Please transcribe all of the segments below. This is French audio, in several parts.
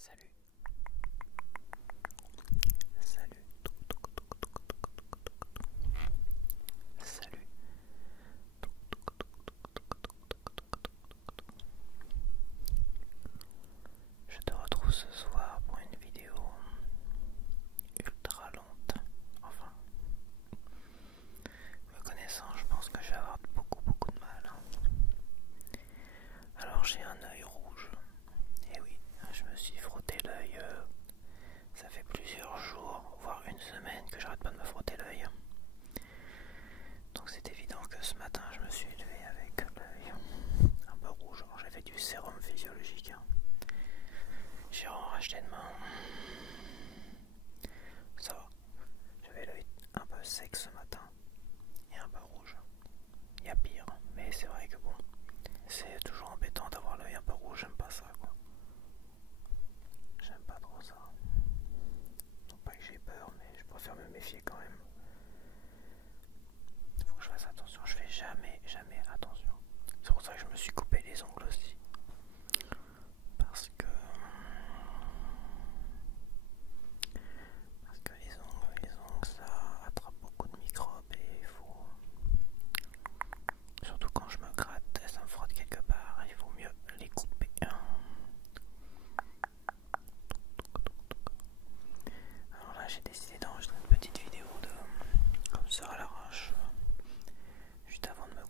Salut. Salut. Salut. Je te retrouve ce soir pour une vidéo ultra lente. Enfin, me connaissant, je pense que je vais avoir beaucoup de mal. Alors j'ai un œil rouge. Et oui, je me suis frotté l'œil. Ça fait plusieurs jours, voire une semaine que j'arrête pas de me frotter l'œil. Donc c'est évident que ce matin je me suis levé avec l'œil un peu rouge. Alors j'avais du sérum physiologique. J'ai racheté demain. Ça va. J'avais l'œil un peu sec ce matin et un peu rouge. Il y a pire, mais c'est vrai que bon, c'est toujours embêtant d'avoir l'œil un peu rouge. J'aime pas ça, quoi. J'aime pas trop ça. Non pas que j'ai peur, mais je préfère me méfier quand même. Faut que je fasse attention. Je fais jamais attention. C'est pour ça que je me suis coupé les ongles aussi. Parce que les ongles, ça attrape beaucoup de microbes et il faut... Surtout quand je me gratte, ça me frotte quelque part, il vaut mieux les couper. Alors là, j'ai décidé d'enregistrer une petite vidéo de comme ça à l'arrache, juste avant de me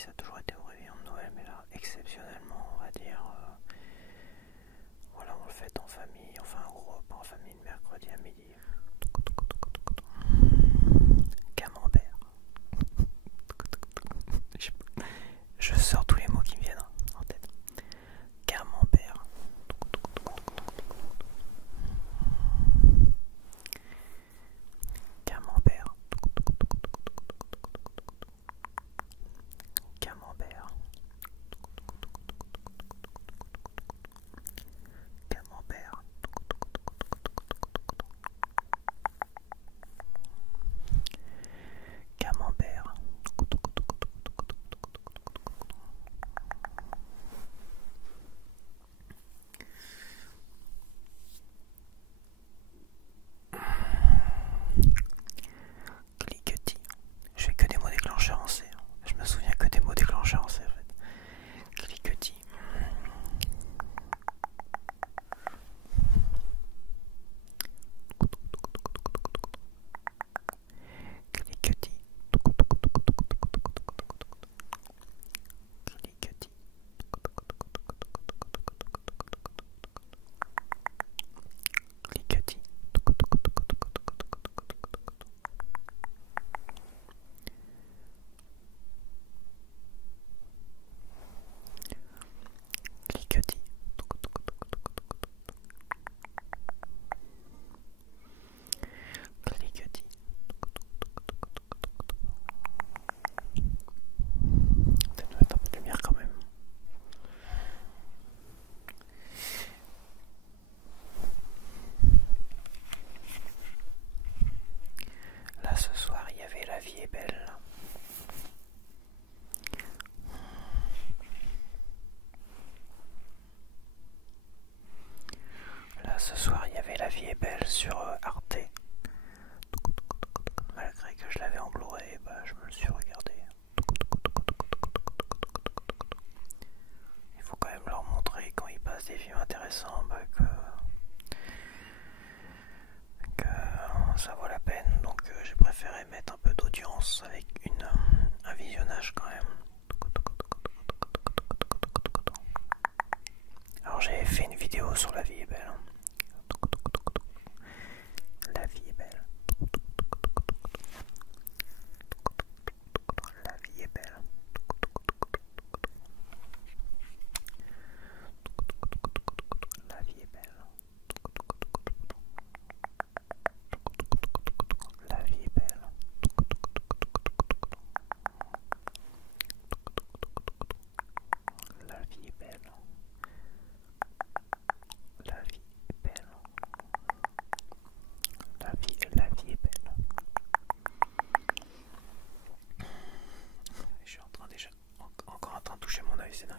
ça a toujours été au réveillon de Noël, mais là, exceptionnellement, on va dire, voilà, on le fête en famille, on fait un gros repas en famille le mercredi à midi. Camembert. Je sors tous les mots qui me viennent en tête. Camembert. Camembert. Camembert. Camembert. Camembert. Cliquetis. Je fais que des mots déclencheurs en C. Je me souviens que des mots déclencheurs en C en fait. Cliquetis. Cliquetis. Cliquetis. Cliquetis. Cliquetis. Cliquetis. Ça doit être un peu de lumière quand même. Là ce soir il y avait La vie est belle. Là ce soir il y avait La vie est belle sur Arte. Malgré que je l'avais en Blu-ray, je me le suis regardé. Il faut quand même leur montrer quand ils passent des films intéressants que ça vaut la peine. Donc j'ai préféré mettre un peu d'audience avec un visionnage quand même. Alors j'ai fait une vidéo sur La vie est belle. La vie est belle. La vie est belle. La vie est belle. La vie est belle. La vie est belle. La vie est belle. La vie est belle. Je suis en train déjà, encore en train de toucher mon œil, c'est dingue.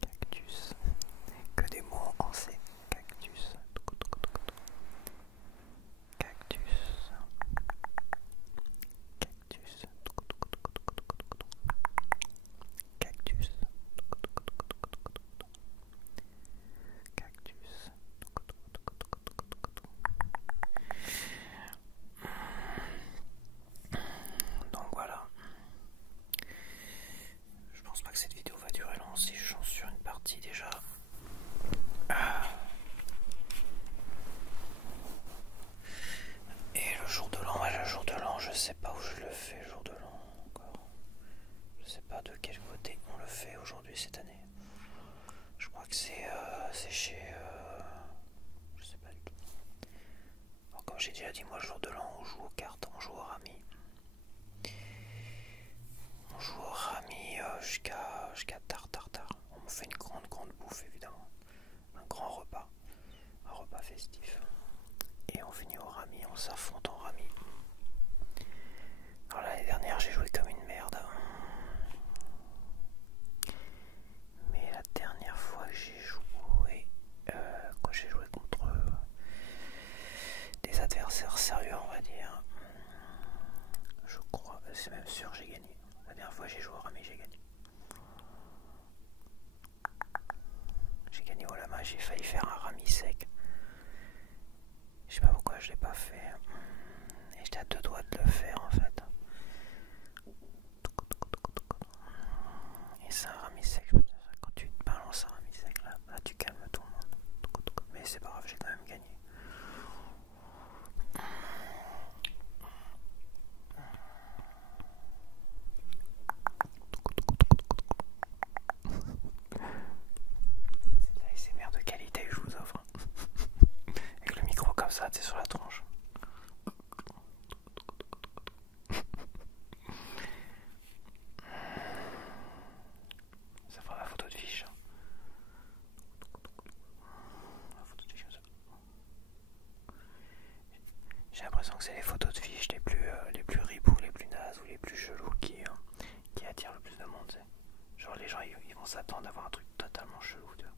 Cactus. Que des mots en C. Cactus. Cactus. Cactus. Cactus. Cactus. Donc voilà. Je pense pas que cette vidéo va durer longtemps si je chante sur une partie déjà. Et le jour de l'an, je sais pas où je le fais le jour de l'an encore. Je sais pas de quel côté on le fait aujourd'hui cette année. Je crois que c'est chez... je sais pas du tout. Alors, comme j'ai déjà dit, moi le jour de l'an on joue aux cartes, on joue au rami. On joue au rami jusqu'à tard. On fait une grande bouffe évidemment. Un grand repas. Un repas festif. Et on finit au rami, on s'affronte en rami. Alors l'année dernière j'ai joué comme une merde. Mais la dernière fois que j'ai joué, quand j'ai joué contre des adversaires sérieux on va dire, je crois, c'est même sûr que j'ai gagné. La dernière fois j'ai joué au rami, j'ai gagné. J'ai gagné au lama, j'ai failli faire un rami sec. Je sais pas pourquoi je l'ai pas fait. Et j'étais à 2 doigts de le faire en fait. Et c'est un rami sec, je peux te dire ça. Quand tu te balances un rami sec, là tu calmes tout le monde. Mais c'est pas grave, j'ai quand même gagné. C'est de la ASMR de qualité que je vous offre. Avec le micro comme ça, tu sais, sur la tronche. Ça fera ma photo de fiche. Ma photo de fiche comme ça. J'ai l'impression que c'est les photos de fiches les plus riboux, les plus nazes ou les plus chelous qui attirent le plus de monde. T'sais. Genre les gens ils vont s'attendre à avoir un truc totalement chelou. Tu vois.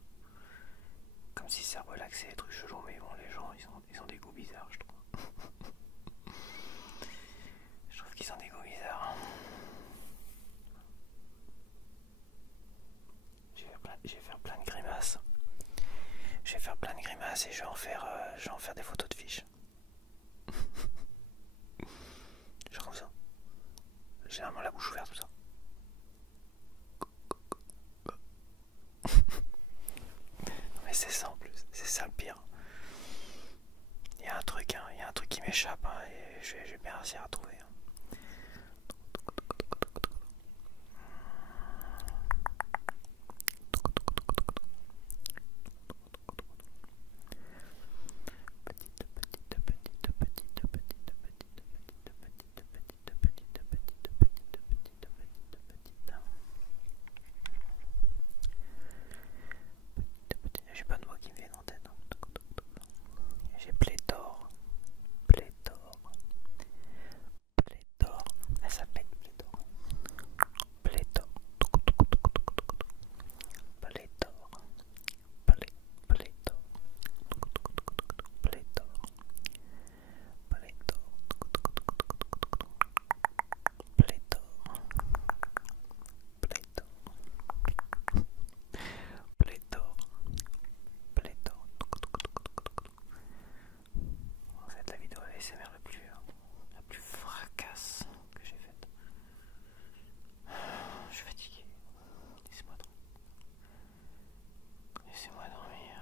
Comme si c'est relaxé, les trucs chelous, mais bon, les gens ils ont des goûts bizarres, je trouve. Je trouve qu'ils ont des goûts bizarres. Je vais faire plein de grimaces. Je vais faire plein de grimaces et je vais en faire des photos de fiches. Genre comme ça. Généralement la bouche ouverte, tout ça. Mais c'est ça en plus, c'est ça le pire. Il y a un truc qui m'échappe et je vais bien réussir à trouver. J'ai pas de mots qui me viennent en tête. J'ai pléthore. Pléthore. Pléthore. Elle s'appelle pléthore. Pléthore. Pléthore. Pléthore. Pléthore. Pléthore. Pléthore. Pléthore. Pléthore. C'est la vidéo ASMR la plus fracasse que j'ai faite. Je suis fatigué. Laissez-moi dormir. Laissez-moi dormir.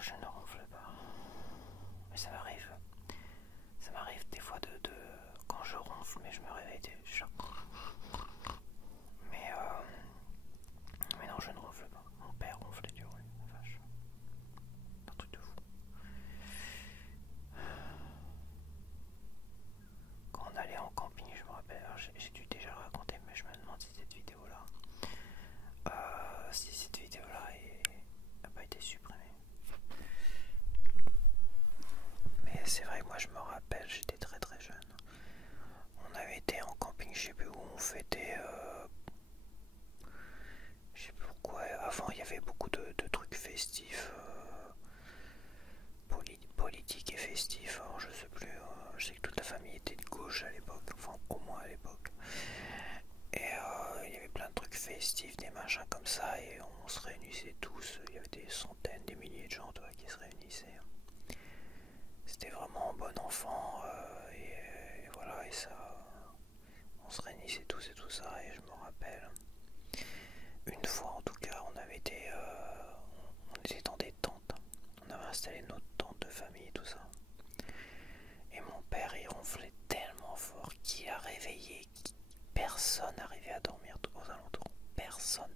Je ne ronfle pas. Mais ça m'arrive. Ça m'arrive des fois de quand je ronfle, mais je me réveille déjà. Mais non, je ne ronfle pas. Mon père ronflait du bruit, la vache. Un truc de fou. Quand on allait en camping, je me rappelle, j'ai dû déjà raconter, mais je me demande si cette vidéo-là, n'a pas été supprimée. Mais c'est vrai que moi je me rappelle, j'étais très très jeune. On avait été en camping, je sais plus où, on fêtait. Je sais plus pourquoi. Avant, il y avait beaucoup de trucs festifs, politiques et festifs. Alors, je sais plus. Je sais que toute la famille était de gauche à l'époque, enfin au moins à l'époque. Et il y avait plein de trucs festifs, des machins comme ça, et on se réunissait tous. Il y avait des centaines, des milliers de gens qui se réunissaient. C'était vraiment bon enfant, et voilà, et ça. On se réunissait tous et tout ça, et je me rappelle. Une fois en tout cas, on était dans des tentes. On avait installé notre tente de famille et tout ça. Et mon père il ronflait tellement fort qu'il a réveillé. Personne n'arrivait à dormir aux alentours. Personne.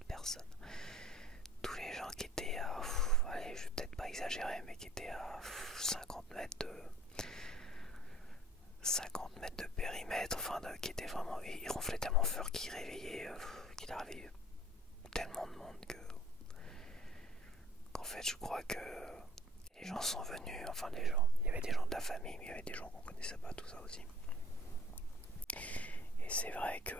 Tous les gens qui étaient à... allez, je vais peut-être pas exagérer, mais qui étaient à 50 mètres de périmètre, enfin qui étaient vraiment... Il ronflait tellement fort qu'il réveillait... qu'il a réveillé tellement de monde qu'en fait je crois que les gens sont venus, enfin les gens, il y avait des gens de la famille, mais il y avait des gens qu'on connaissait pas, tout ça aussi. Et c'est vrai que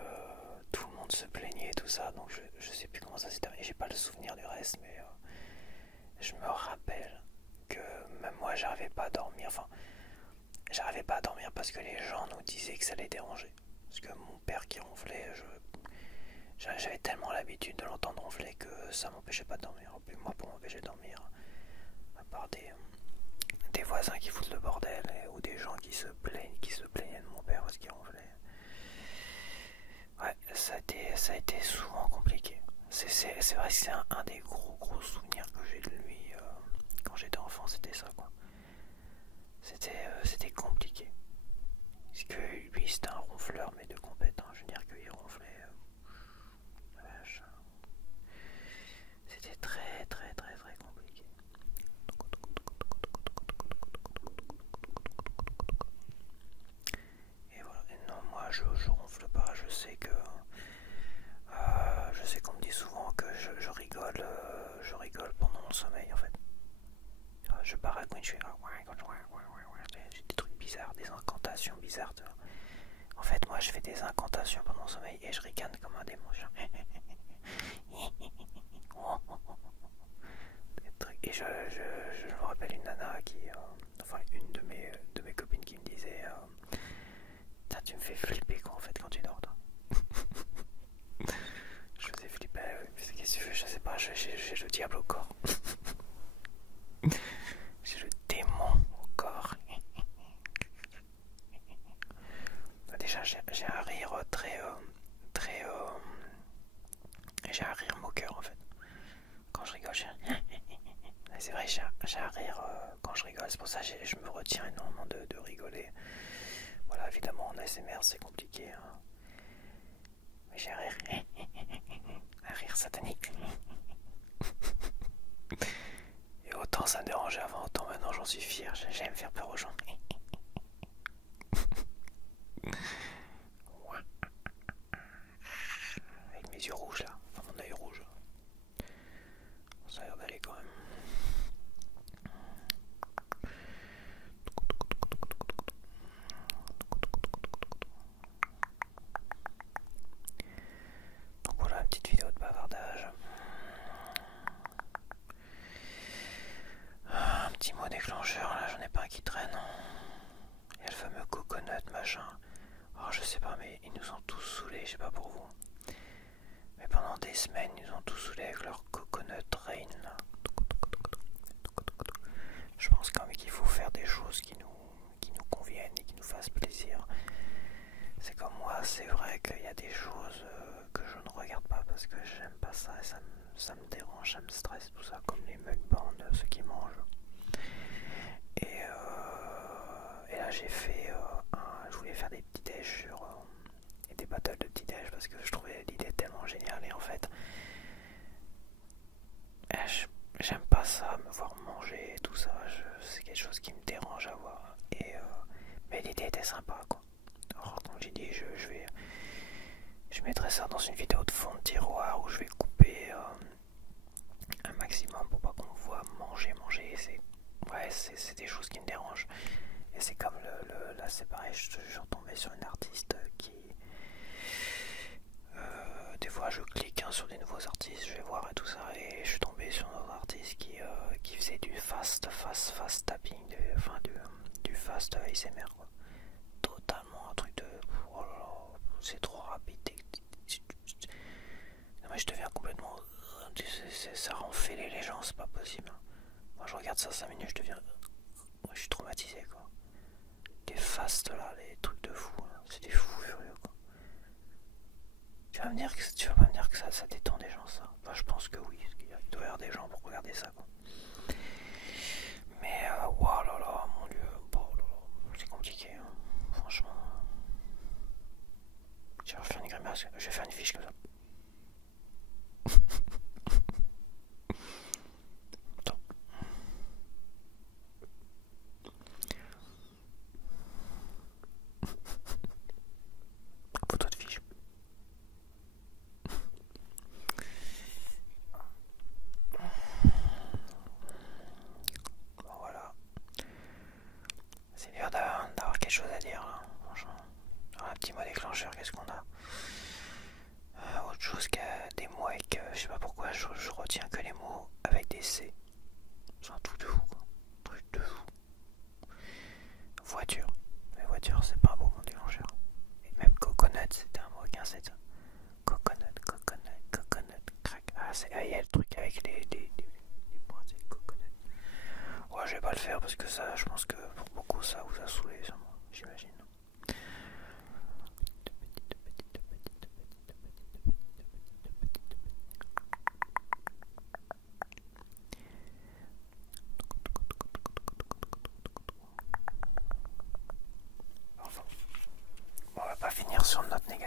tout le monde se plaignait et tout ça, donc je sais plus comment ça s'est terminé, j'ai pas le souvenir du reste, mais je me rappelle que même moi j'arrivais pas à dormir, enfin j'arrivais pas à dormir parce que les gens nous disaient que ça les dérangeait. Parce que mon père qui ronflait, j'avais tellement l'habitude de l'entendre ronfler que ça m'empêchait pas de dormir. Et puis moi, pour m'empêcher de dormir, à part des voisins qui foutent le bordel ou des gens qui se plaignaient de mon père parce qu'il ronflait. Ouais, ça a été souvent compliqué. C'est vrai que c'est un des gros souvenirs que j'ai de lui quand j'étais enfant, c'était ça quoi. C'était compliqué. Parce que lui c'était un ronfleur mais de compète, hein. Je veux dire qu'il ronflait. C'était très compliqué. Et voilà. Et non, moi je ronfle pas, je sais qu'on me dit souvent que je rigole pendant mon sommeil en fait. Je baragouine, je fais j'ai des trucs bizarres, des incantations bizarres. En fait, moi je fais des incantations pendant mon sommeil et je ricane comme un démon. Et je me rappelle une nana enfin une de mes copines qui me disait tu me fais flipper quoi en fait quand tu dors toi. Je faisais flipper, qu'est-ce que je sais pas, j'ai le diable au corps. J'ai le démon au corps. Déjà j'ai un rire j'ai un rire moqueur en fait. Quand je rigole, c'est vrai, j'ai un rire quand je rigole, c'est pour ça que je me retiens énormément de rigoler. Voilà, évidemment en ASMR c'est compliqué, hein. Mais j'ai un rire satanique. Et autant ça me dérangeait avant, autant maintenant j'en suis fier, j'aime faire peur aux gens. Avec mes yeux rouges là, enfin mon œil rouge. Ça a l'air d'aller quand même. Donc voilà, une petite vidéo de bavardage. Un petit mot déclencheur, là j'en ai pas un qui traîne. Il y a le fameux coconut machin. Alors je sais pas, mais ils nous ont tous saoulés, je sais pas pour vous. Mais pendant des semaines, ils nous ont tous saoulés avec leur coconut rain. Je pense quand même qu'il faut faire des choses qui nous conviennent et qui nous fassent plaisir. C'est comme moi, c'est vrai qu'il y a des choses que je ne regarde pas parce que j'aime pas ça et ça me dérange, ça me stresse, tout ça, comme les mukbangs, ceux qui mangent. Et là j'ai fait je voulais faire des petits déj et des battles de petits déj parce que je trouvais l'idée tellement géniale et en fait j'aime pas ça, me voir manger et tout ça, c'est quelque chose qui me dérange à voir. Mais l'idée était sympa quoi. Alors comme j'ai dit, je mettrai ça dans une vidéo de fond de tiroir où je vais couper un maximum pour pas qu'on me voit manger. C'est des choses qui me dérangent. Et c'est comme là c'est pareil, je suis retombé sur une artiste qui des fois je clique sur des nouveaux artistes, je vais voir et tout ça, et je suis tombé sur un autre artiste qui faisait du fast tapping, du fast ASMR quoi. Totalement un truc de oh là là, c'est trop rapide. Non mais je deviens complètement ça rend fêlé les gens, c'est pas possible. Moi je regarde ça 5 minutes, je suis traumatisé quoi. Les fastes là, les trucs de fou, c'est des fous furieux quoi. Tu vas pas me dire que ça détend des gens ça. Enfin, je pense que oui, parce qu'il doit y avoir des gens pour regarder ça quoi. Mais oh là là, mon dieu, oh là là, c'est compliqué, hein. Franchement. Je vais faire une grimace, je vais faire une fiche comme ça. Attends. Photo de fiche.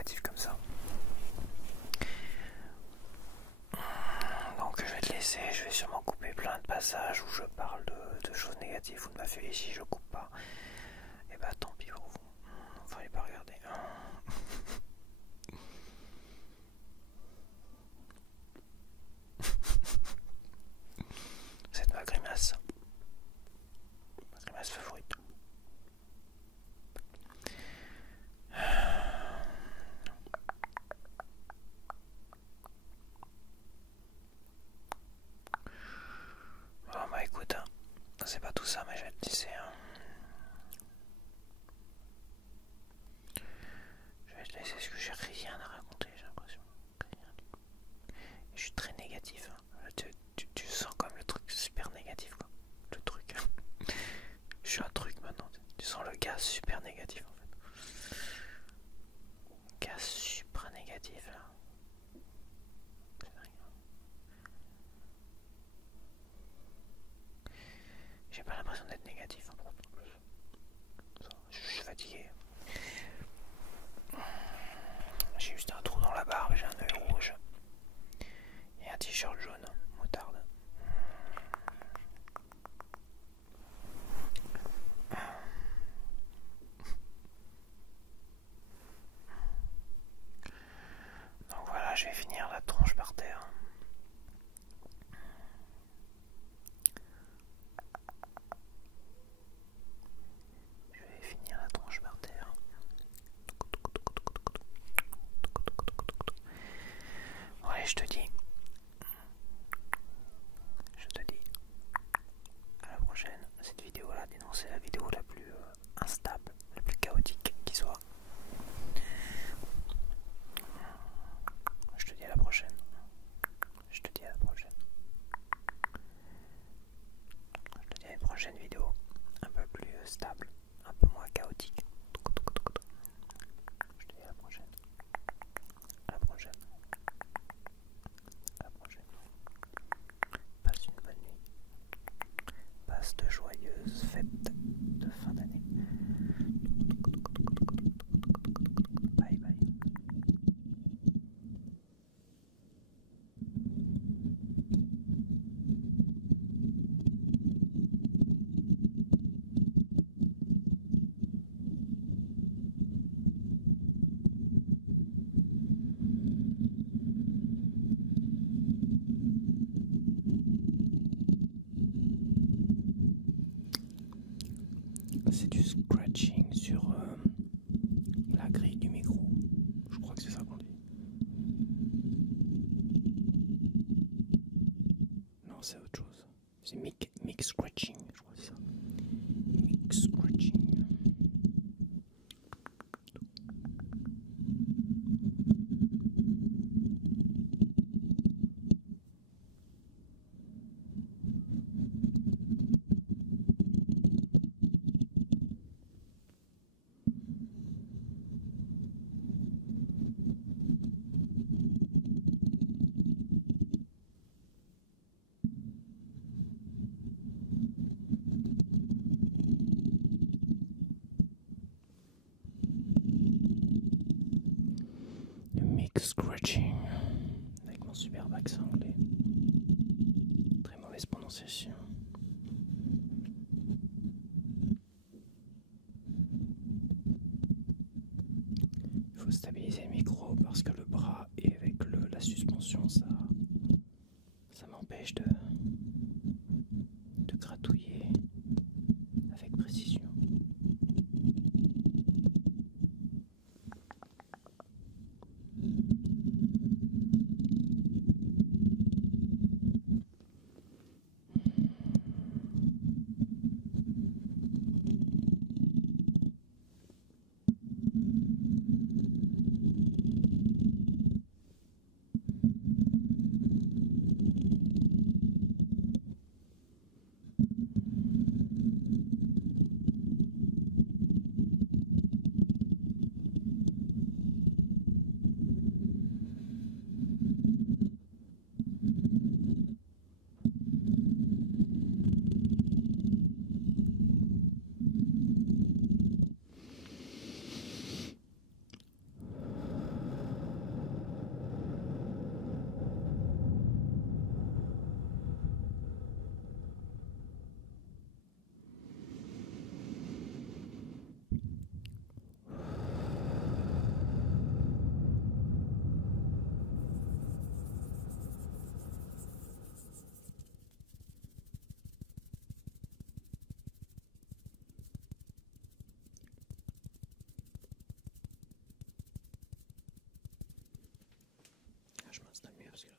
négatif comme ça. Donc je vais te laisser, je vais sûrement couper plein de passages où je parle de choses négatives ou de ma fille. Si je coupe pas, et bah tant pis pour vous. Fallait pas regarder. C'est ma grimace favorite. Bon bah écoute, hein, c'est pas tout ça mais je vais te laisser. Hein. Je vais te laisser parce que j'ai rien à raconter, j'ai l'impression. Rien du tout. Et je suis très négatif. Hein. Tu sens comme le truc super négatif quoi. Le truc. Je suis un truc maintenant. Tu sens le gaz super négatif en fait. Gaz super négatif là. J'ai pas l'impression d'être négatif en plus. Je suis fatigué. J'ai juste un trou dans la barbe, j'ai un œil rouge. Et un t-shirt jaune, moutarde. Donc voilà, je vais finir la tronche par terre. Ouais, je te dis à la prochaine. Cette vidéo là, c'est la vidéo la plus instable, la plus chaotique qui soit. Je te dis à la prochaine. Je te dis à la prochaine. Je te dis à une prochaine vidéo un peu plus stable, un peu moins chaotique. Je te dis à la prochaine. À la prochaine. À la prochaine. Passe une bonne nuit. Passe de joyeuses fêtes de fin d'année. Bye bye. C'est du scratching sur la grille du micro. Je crois que c'est ça qu'on dit. Non, c'est autre chose. C'est mic scratching, je crois que c'est ça. Mic scratching. Mic scratching. Avec mon superbe accent anglais. Très mauvaise prononciation. Il faut stabiliser le micro parce que le bras et avec la suspension, ça m'empêche de gratouiller avec précision. s'installe mieux parce que là...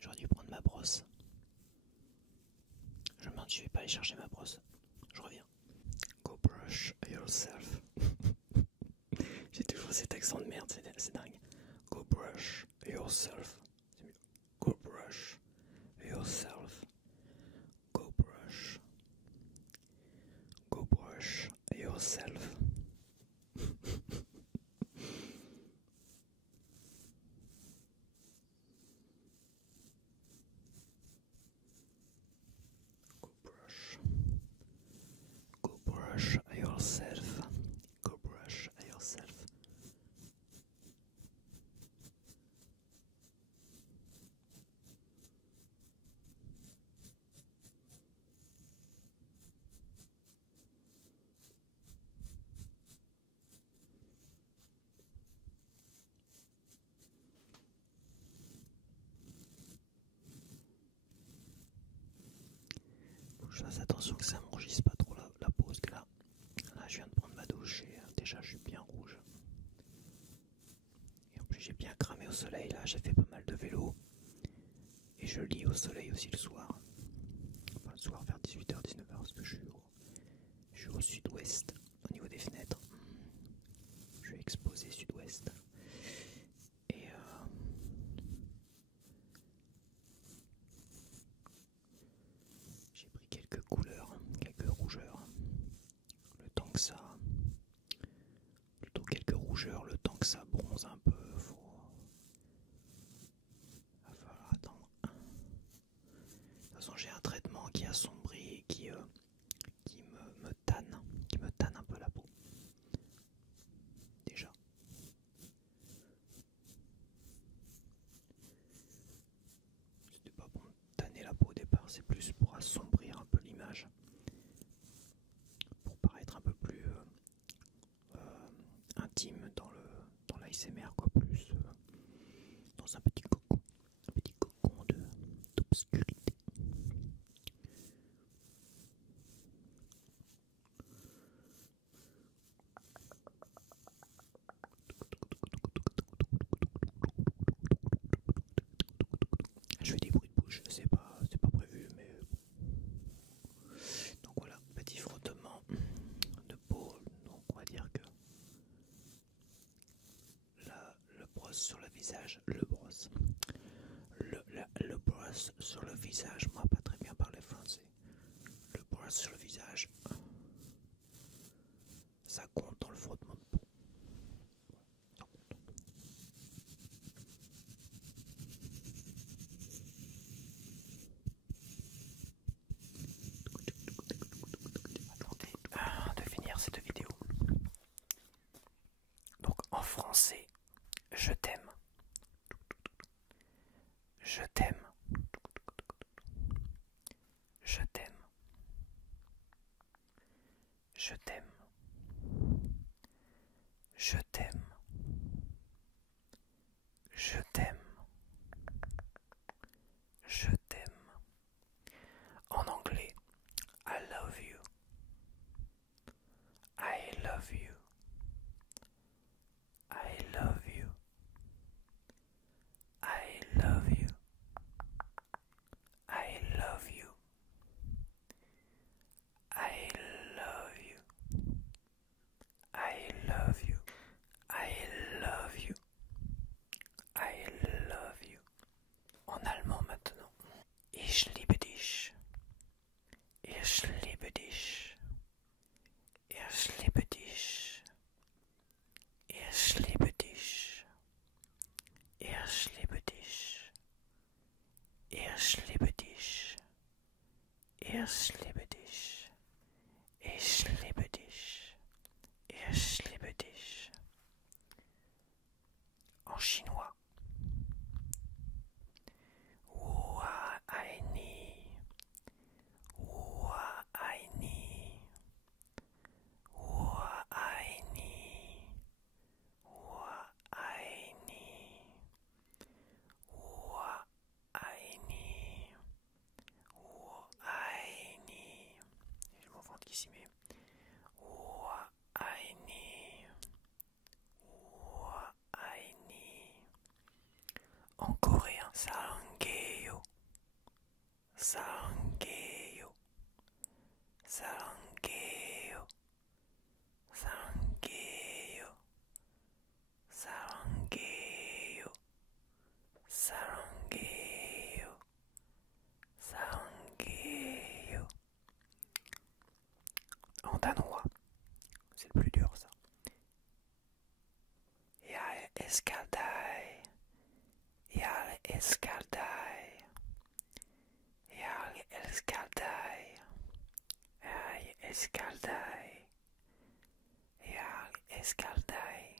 J'aurais dû prendre ma brosse. Je me demande si je vais pas aller chercher ma brosse. Je reviens. Go brush yourself. J'ai toujours cet accent de merde, c'est dingue. Go brush yourself. C'est mieux. Go brush yourself. Go brush. Go brush yourself. Go brush. Go brush yourself. Go brush yourself. Faut que je fasse attention que ça me rougisse pas trop la peau, parce que là je viens de prendre ma douche et déjà je suis bien rouge. Et en plus j'ai bien cramé au soleil, là j'ai fait pas mal de vélo. Et je lis au soleil aussi le soir. Enfin le soir vers 18h, 19h, parce que je suis au sud-ouest, au niveau des fenêtres. Je suis exposé sud-ouest. Et j'ai pris quelques couleurs, quelques rougeurs. Le temps que ça... Plutôt quelques rougeurs, le temps que ça bronze un peu, va falloir attendre. De toute façon j'ai un traitement qui assombrit et qui me tanne un peu la peau. Déjà. C'était pas pour me tanner la peau au départ, c'est plus pour assombrir un peu l'image. Pour paraître un peu plus intime dans l'ASMR, quoi, plus dans un petit cocon d'obscurité. Je fais des bruits de bouche, c'est pas prévu, mais donc voilà, petit frottement de peau. Donc on va dire que le brosse sur le visage, le brosse sur le visage, moi pas très bien parler français. Le brosse sur le visage, ça compte dans le frottement de peau. Ça compte. Attendez de finir cette vidéo. Donc en français, je t'aime. Je t'aime. Je t'aime. Je t'aime. Je t'aime. Je t'aime. Je t'aime. En anglais, I love you. I love you. I love you. I love you. I love you. Ich liebe dich. Ich liebe dich. Ich liebe dich. Ich liebe dich. Ich liebe dich. Ich liebe dich. Ich liebe dich. Ich liebe dich. Ich liebe dich. En chinois. Wa aini. Wa aini. Wa aini. Wa aini. Wa aini. Wa aini. Je m'en vante ici, mais. Wa aini. Wa aini. En coréen, sarangeyo. Sarangeyo. Sarangeyo. Sarangeyo. Sarangeyo. Sarangeyo. Sarangeyo. En danois, c'est le plus dur ça. Jeg elsker dig. Jeg elsker dig. Jeg elsker dig. Jeg elsker dig. Jeg elsker dig.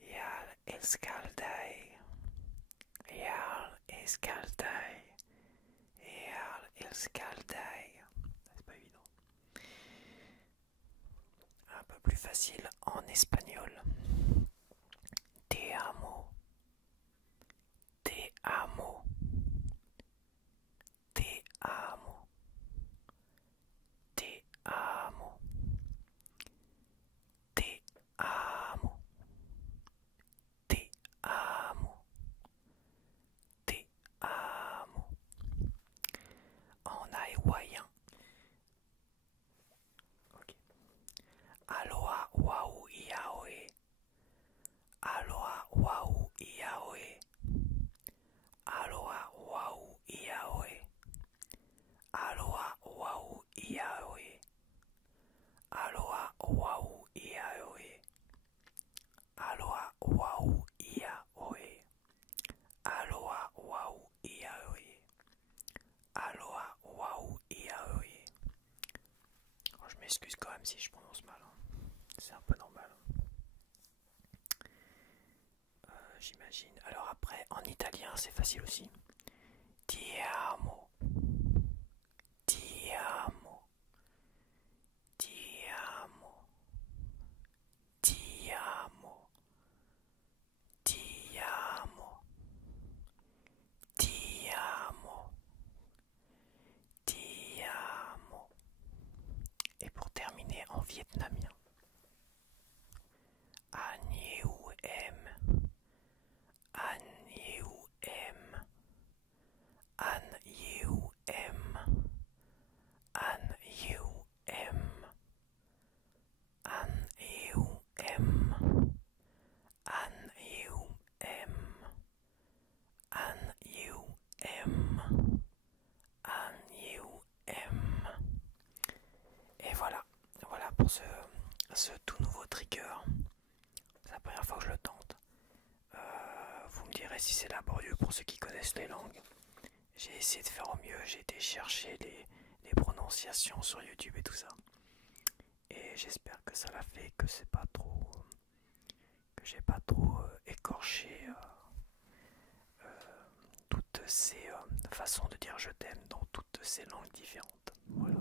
Jeg elsker dig. Jeg elsker dig. Jeg elsker dig. C'est pas évident. Un peu plus facile en espagnol. Te amo. Te amo. Te amo. Te amo. Te amo. Te amo. Te amo. En hawaïen. Ok. Aloha wau iaoe. Aloha wau iaoe. Aloha wau iaoe. Aloha wau iaoe. Aloha wau iaoe. Aloha wau iaoe. Aloha wau iaoe. Aloha wau iaoe. Oh, je m'excuse quand même si je prononce mal. C'est un peu normal. J'imagine. Alors après, en italien, c'est facile aussi. Ti amo. Ti amo. Ti amo. Ti amo. Ti amo. Ti amo. Ti amo. Et pour terminer en vietnamien. An yêu em. An yêu em. An yêu em. An yêu em. An yêu em. An yêu em. An yêu em. An yêu em. Et voilà, voilà pour ce tout nouveau trigger. C'est la première fois que je le tente. Vous me direz si c'est laborieux pour ceux qui connaissent les langues. J'ai essayé de faire au mieux, j'ai été chercher les prononciations sur YouTube et tout ça. Et j'espère que ça l'a fait, que c'est pas trop, que j'ai pas trop écorché toutes ces façons de dire je t'aime dans toutes ces langues différentes. Voilà.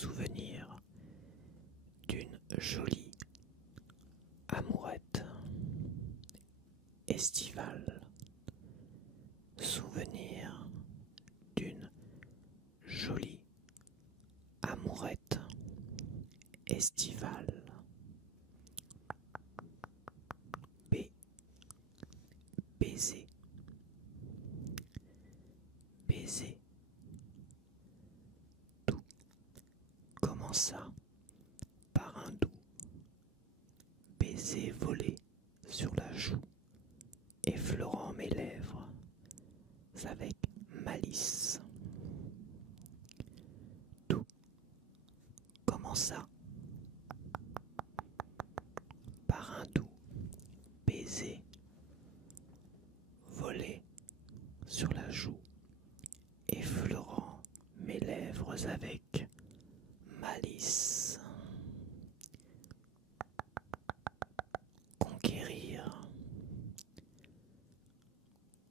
souvenir d'une jolie amourette estivale. Souvenir d'une jolie amourette estivale. Baiser, baiser. Tout commença par un doux baiser volé sur la joue, effleurant mes lèvres avec malice. Tout commença par un doux baiser volé sur la joue, effleurant mes lèvres avec malice. Conquérir,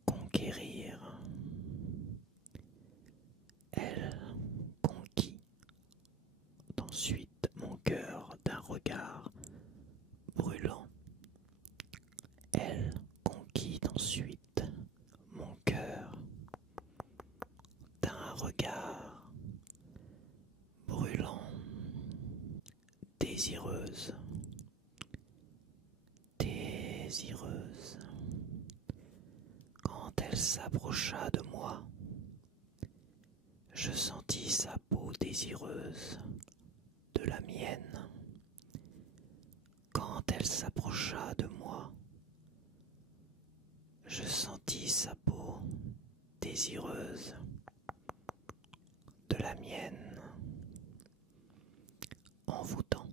conquérir. Elle conquit ensuite mon cœur d'un regard brûlant. Elle conquit ensuite mon cœur d'un regard brûlant. Désireuse, désireuse. Quand elle s'approcha de moi, je sentis sa peau désireuse de la mienne. Quand elle s'approcha de moi, je sentis sa peau désireuse de la mienne. Envoûtant,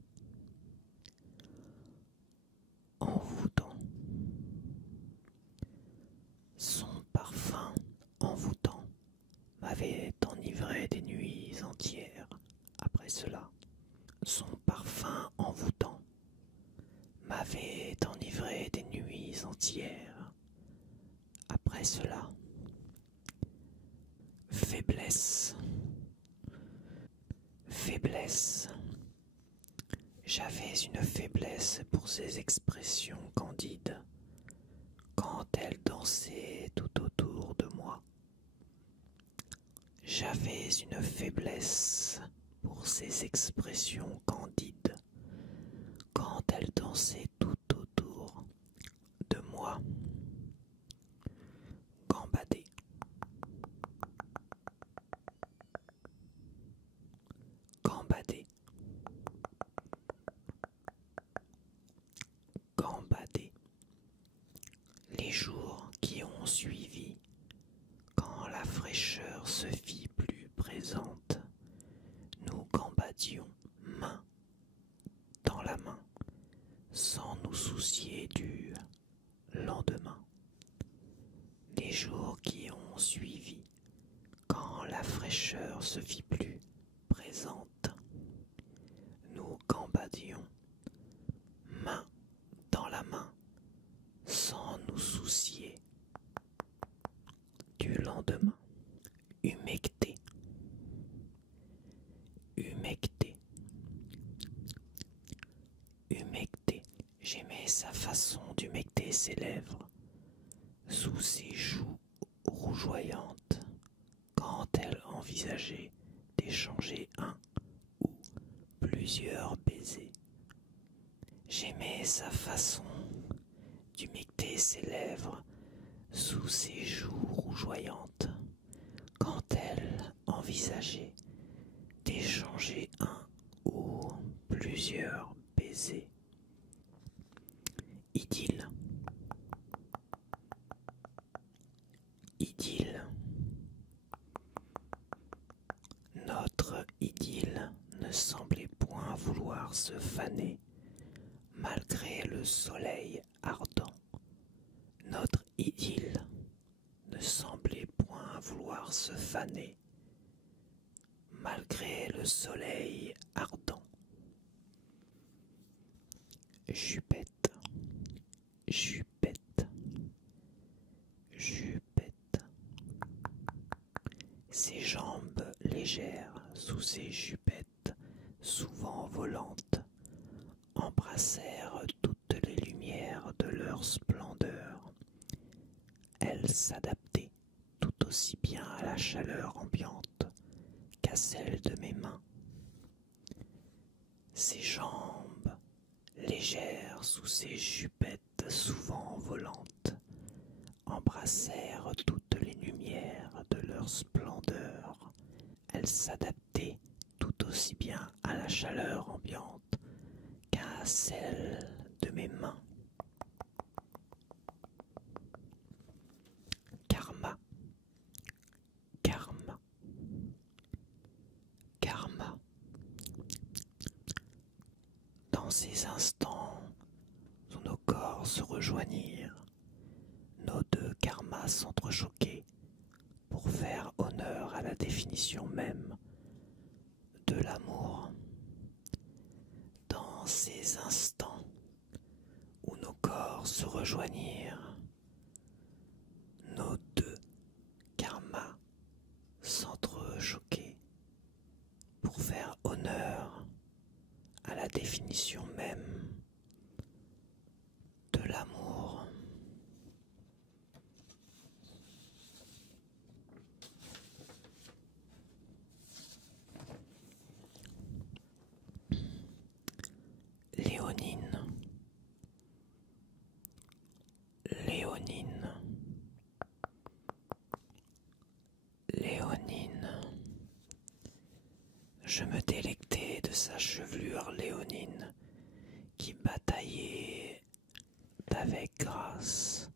envoûtant. Son parfum envoûtant m'avait enivré des nuits entières. Après cela, son parfum envoûtant m'avait enivré des nuits entières. Après cela, faiblesse, faiblesse. J'avais une faiblesse pour ses expressions candides quand elle dansait tout autour de moi. J'avais une faiblesse pour ses expressions candides quand elle dansait tout autour de moi. Gambader, gambader, gambader. Les jours qui ont suivi, quand la fraîcheur se fit plus présente, nous gambadions main dans la main, sans nous soucier du lendemain. Les jours qui ont suivi, quand la fraîcheur se fit plus présente, nous gambadions main dans la main, sans nous soucier du lendemain. Humecté, humecté, humecté. J'aimais sa façon d'humecter ses lèvres sous ses joues rougeoyantes quand elle envisageait d'échanger un ou plusieurs baisers. J'aimais sa façon d'humecter ses lèvres sous ses joues rougeoyantes quand elle envisageait d'échanger un ou plusieurs baisers. Idylle, idylle. Notre idylle ne semblait point vouloir se faner malgré le soleil ardent. Notre idylle ne semblait point vouloir se faner malgré le soleil ardent. Jupette, jupette, jupette. Ses jambes légères sous ses jupettes volantes embrassèrent toutes les lumières de leur splendeur. Elles s'adaptaient tout aussi bien à la chaleur ambiante qu'à celle de mes mains. Ses jambes, légères sous ses jupettes souvent volantes, embrassèrent toutes les lumières de leur splendeur. Elles s'adaptaient tout aussi bien à la chaleur ambiante qu'à celle de mes mains. Karma, karma, karma. Dans ces instants où nos corps se rejoignirent, nos deux karmas s'entrechoquaient pour faire honneur à la définition même de l'amour. Dans ces instants où nos corps se rejoignirent, nos deux karmas s'entrechoquaient pour faire honneur à la définition même de l'amour. Léonine, Léonine, Léonine. Je me délectais de sa chevelure léonine qui bataillait avec grâce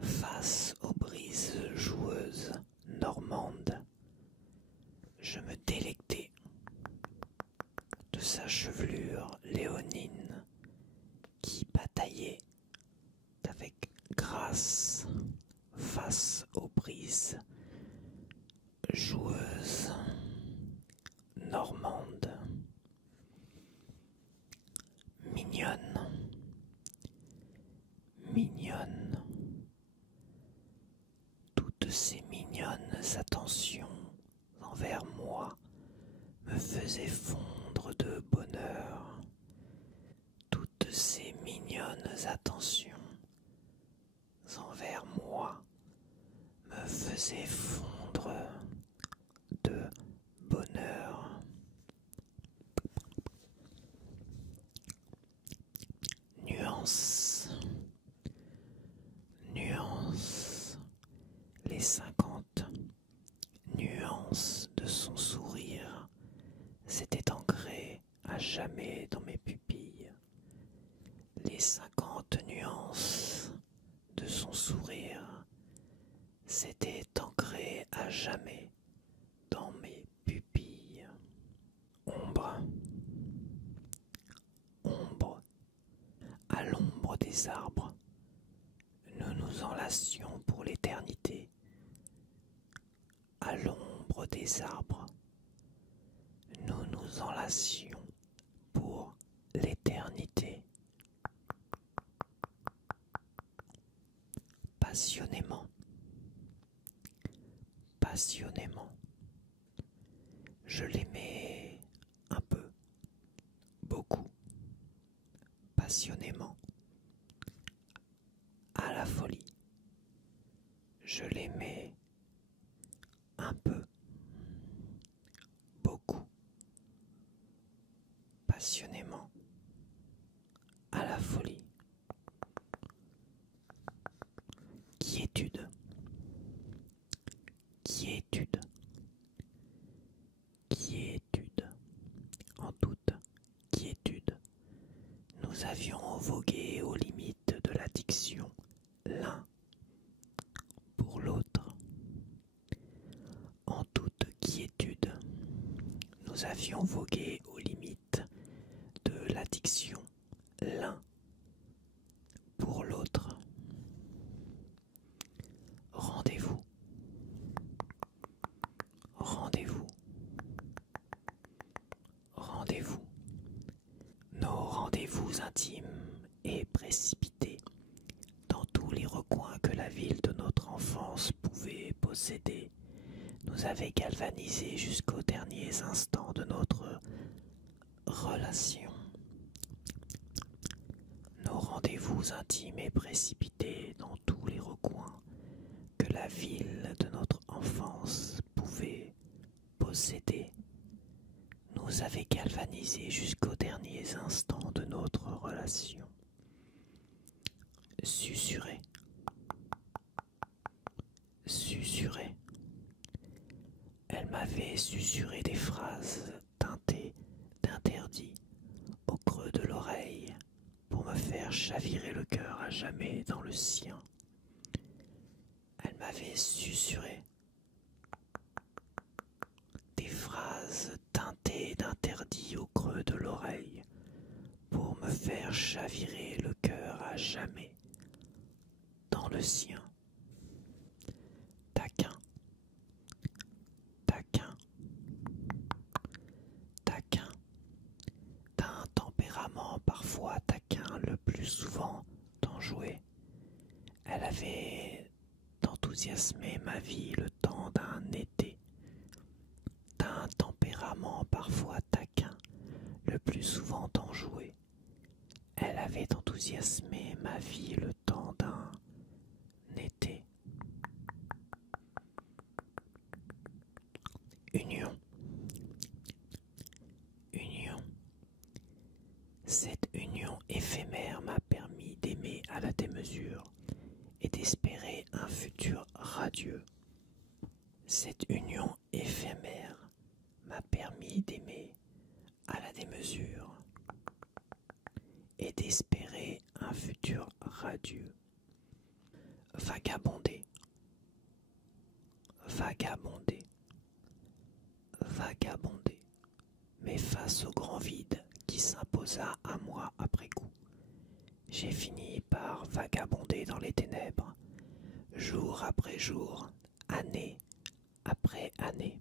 face aux brises joueuses normandes. Je me délectais de sa chevelure léonine qui bataillait avec grâce face aux brises joueuses normandes. Mignonne, mignonne. Toutes ces mignonnes attentions envers moi me faisaient fondre de bonheur. Toutes ces mignonnes attentions envers moi me faisaient fondre de bonheur. Nuance, nuance, les 50 nuances de son sourire s'étaient ancrées à jamais dans mes pupilles. Les 50 nuances de son sourire s'étaient ancrées à jamais dans mes pupilles. Ombre, ombre, à l'ombre des arbres, nous nous enlacions pour l'éternité. À l'ombre des arbres, nous nous enlacions pour l'éternité. Passionnément, passionnément, je l'aimais un peu, beaucoup, passionnément, à la folie. Je l'aimais un peu, beaucoup, passionnément, à la folie. Quiétude, quiétude, quiétude, en toute quiétude, nous avions vogué aux limites de l'addiction l'un pour l'autre. En toute quiétude, nous avions vogué aux limites de l'addiction l'un pour l'autre. Rendez-vous, rendez-vous, rendez-vous. Nos rendez-vous intimes et précipités dans tous les recoins que la ville de notre enfance pouvait posséder nous avaient galvanisés jusqu'aux derniers instants de notre relations. Nos rendez-vous intimes et précipités dans tous les recoins que la ville de notre enfance pouvait posséder nous avaient galvanisés jusqu'aux derniers instants de notre relation. Susurrer, susurrer. Elle m'avait susurré des phrases teintées d'interdit au creux de l'oreille pour me faire chavirer le cœur à jamais dans le sien. Elle m'avait susurré des phrases teintées d'interdit au creux de l'oreille pour me faire chavirer le cœur à jamais dans le sien. Taquin, taquin, taquin, d'un tempérament parfois taquin, le plus souvent enjoué. Elle avait enthousiasmé ma vie le temps d'un été. D'un tempérament parfois taquin, le plus souvent enjoué. Elle avait enthousiasmé ma vie le temps d'un été. Union. Union. Cette union éphémère m'a permis d'aimer à la démesure et d'espérer un futur radieux. Cette union éphémère m'a permis d'aimer à la démesure et d'espérer un futur radieux. Vagabonder, vagabonder, vagabonder, mais face au grand vide qui s'imposa à moi après coup, j'ai fini par vagabonder dans les ténèbres, jour après jour, année après année.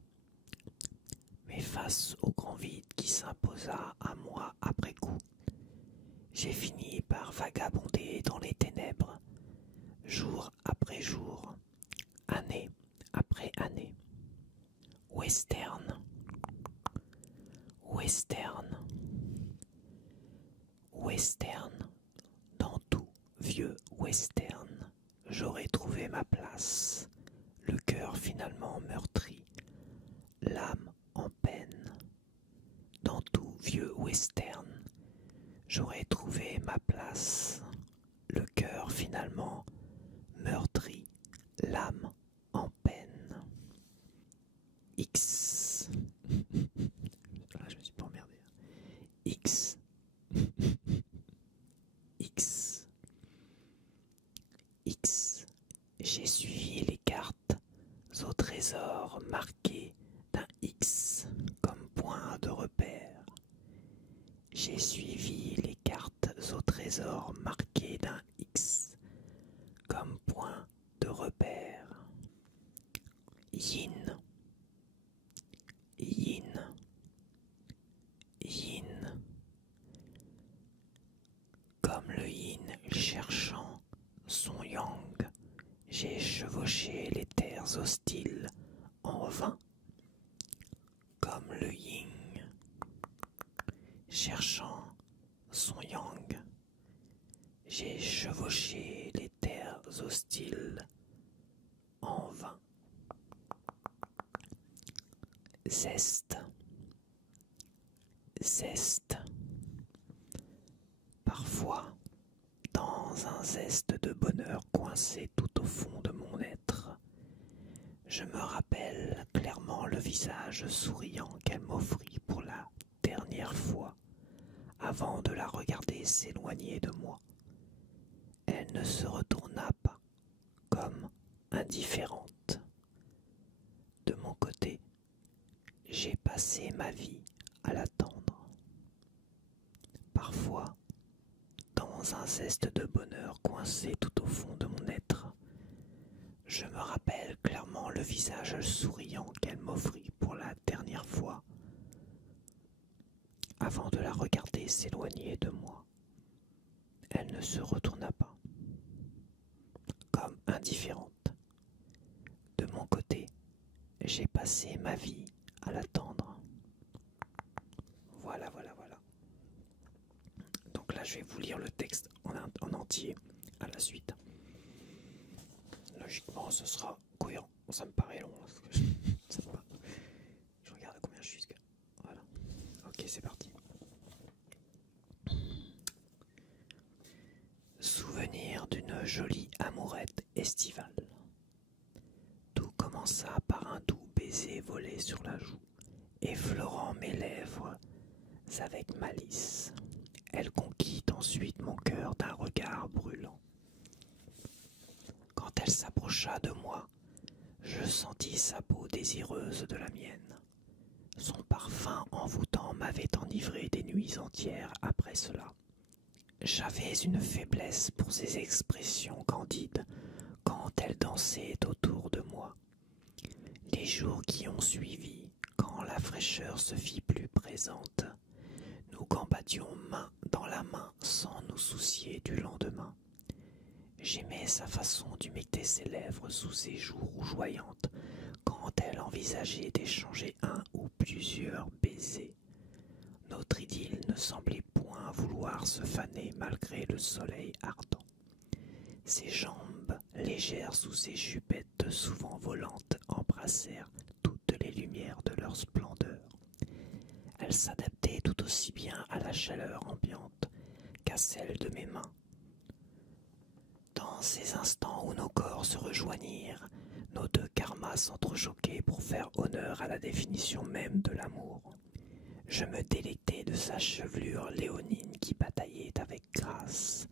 Mais face au grand vide qui s'imposa à moi après coup, j'ai fini par vagabonder dans les ténèbres, jour après jour, année après année. Western, western, western, dans tout vieux western, j'aurais trouvé ma place, le cœur finalement meurtri, l'âme en peine. Dans tout vieux western, j'aurais trouvé ma place, le cœur finalement meurtri, l'âme en peine. X. Là, je me suis pas emmerdé. X. X. X. J'ai suivi les cartes au trésor marquées d'un X comme point de repère. J'ai suivi les cartes au trésor marquées d'un X comme point de repère. Yin. Yin. Yin. Comme le yin cherchant son yang, j'ai chevauché les terres hostiles en vain. Comme le yin cherchant son yang, j'ai chevauché les terres hostiles en vain. Zeste. Zeste. Parfois, dans un zeste de bonheur coincé tout au fond de mon être, je me rappelle clairement le visage souriant qu'elle m'offrit pour la dernière fois avant de la regarder s'éloigner de moi. Elle ne se retourna pas, comme indifférente. De mon côté, j'ai passé ma vie à l'attendre. Parfois, dans un zeste de bonheur coincé tout au fond de mon être, je me rappelle clairement le visage souriant qu'elle m'offrit pour la dernière fois, avant de la regarder s'éloigner de moi. Elle ne se retourna pas, comme indifférente. De mon côté, j'ai passé ma vie à l'attendre. Voilà, voilà, voilà. là, je vais vous lire le texte en entier à la suite. Logiquement, ce sera cohérent. Ça me paraît long. Parce que je regarde à combien je suis. Voilà. Ok, c'est parti. Souvenir d'une jolie amourette estivale. Tout commença par un doux baiser volé sur la joue, effleurant mes lèvres avec malice. Elle conquit ensuite mon cœur d'un regard brûlant. Quand elle s'approcha de moi, je sentis sa peau désireuse de la mienne. Son parfum envoûtant m'avait enivré des nuits entières après cela. J'avais une faiblesse pour ses expressions candides quand elle dansait autour de moi. Les jours qui ont suivi, quand la fraîcheur se fit plus présente, nous combattions main dans la main sans nous soucier du lendemain. J'aimais sa façon d'humecter ses lèvres sous ses joues rougeoyantes quand elle envisageait d'échanger un ou plusieurs baisers. Notre idylle ne semblait point vouloir se faner malgré le soleil ardent. Ses jambes, légères sous ses jupettes souvent volantes, embrassèrent toutes les lumières de leur splendeur. Elle s'adaptait tout aussi bien à la chaleur ambiante qu'à celle de mes mains. Dans ces instants où nos corps se rejoignirent, nos deux karmas s'entrechoquaient pour faire honneur à la définition même de l'amour. Je me délectais de sa chevelure léonine qui bataillait avec grâce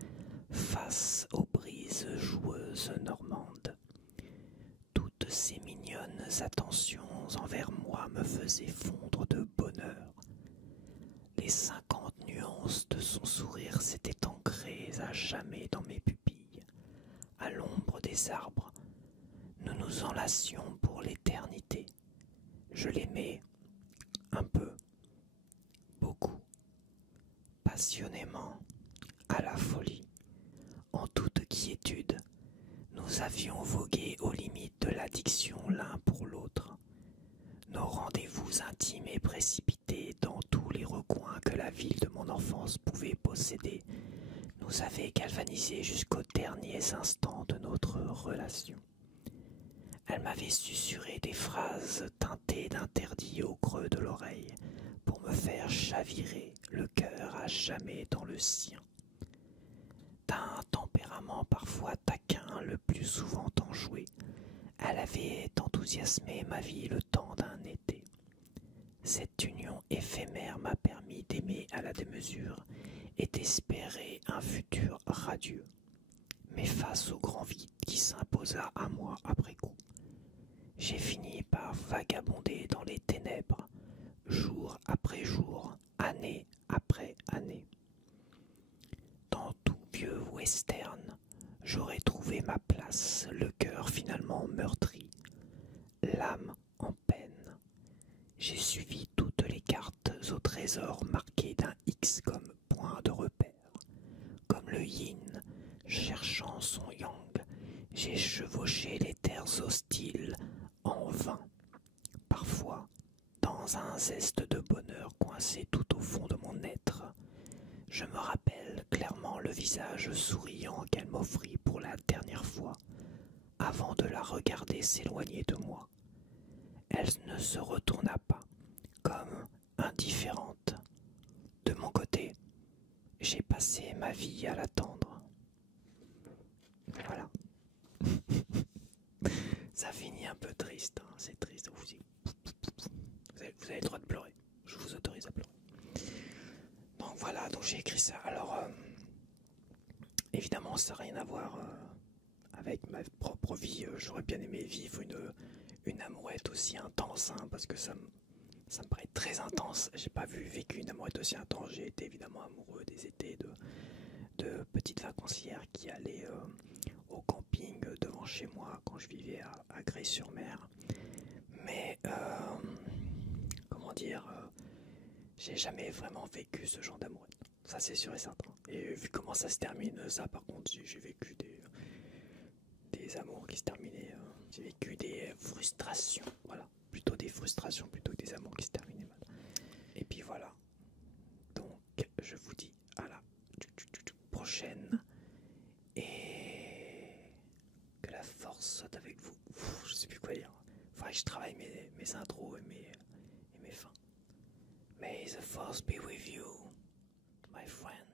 face aux brises joueuses normandes. Toutes ces mignonnes attentions envers moi me faisaient fondre de bonheur. Les 50 nuances de son sourire s'étaient ancrées à jamais dans mes pupilles. À l'ombre des arbres, nous nous enlacions pour l'éternité. Je l'aimais un peu, beaucoup, passionnément, à la folie, en toute quiétude. Nous avions vogué aux limites de l'addiction l'un pour l'autre. Nos rendez-vous intimes et précipités dans tous les recoins que la ville de mon enfance pouvait posséder nous avaient galvanisés jusqu'aux derniers instants de notre relation. Elle m'avait susurré des phrases teintées d'interdit au creux de l'oreille pour me faire chavirer le cœur à jamais dans le sien. D'un tempérament parfois taquin, le plus souvent enjoué, elle avait enthousiasmé ma vie le temps d'un été. Cette union éphémère m'a permis d'aimer à la démesure et d'espérer un futur radieux. Mais face au grand vide qui s'imposa à moi après coup, j'ai fini par vagabonder dans les ténèbres, jour après jour, année après année. Dans tout vieux western, j'aurais trouvé ma place, le cœur finalement meurtri, l'âme en peine. J'ai suivi toutes les cartes au trésor marqué d'un X comme point de repère. Comme le yin, cherchant son yang, j'ai chevauché les terres hostiles en vain. Parfois, dans un zeste de bonheur coincé tout au fond de mon être, je me rappelle clairement le visage souriant qu'elle m'offrit pour la dernière fois, avant de la regarder s'éloigner de moi. Elle ne se retourna pas, comme indifférente. De mon côté, j'ai passé ma vie à l'attendre. Voilà. Ça finit un peu triste, hein. C'est triste. Vous avez le droit de pleurer. Je vous autorise à pleurer. Donc voilà, donc j'ai écrit ça. Alors, évidemment, ça n'a rien à voir avec ma propre vie. J'aurais bien aimé vivre une amourette aussi intense, hein, parce que ça me paraît très intense. J'ai pas vécu une amourette aussi intense. J'ai été évidemment amoureux des étés de petites vacancières qui allaient au camping devant chez moi quand je vivais à Grès-sur-Mer. Mais comment dire, j'ai jamais vraiment vécu ce genre d'amourette. Ça c'est sûr et certain. Et vu comment ça se termine, ça par contre j'ai vécu des amours qui se terminaient. J'ai vécu des frustrations, voilà. Plutôt des frustrations plutôt que des amours qui se terminaient mal. Et puis voilà. Donc je vous dis à la soit avec vous. Je sais plus quoi dire. Faudrait que je travaille mes intros et mes fins. May the force be with you, my friend.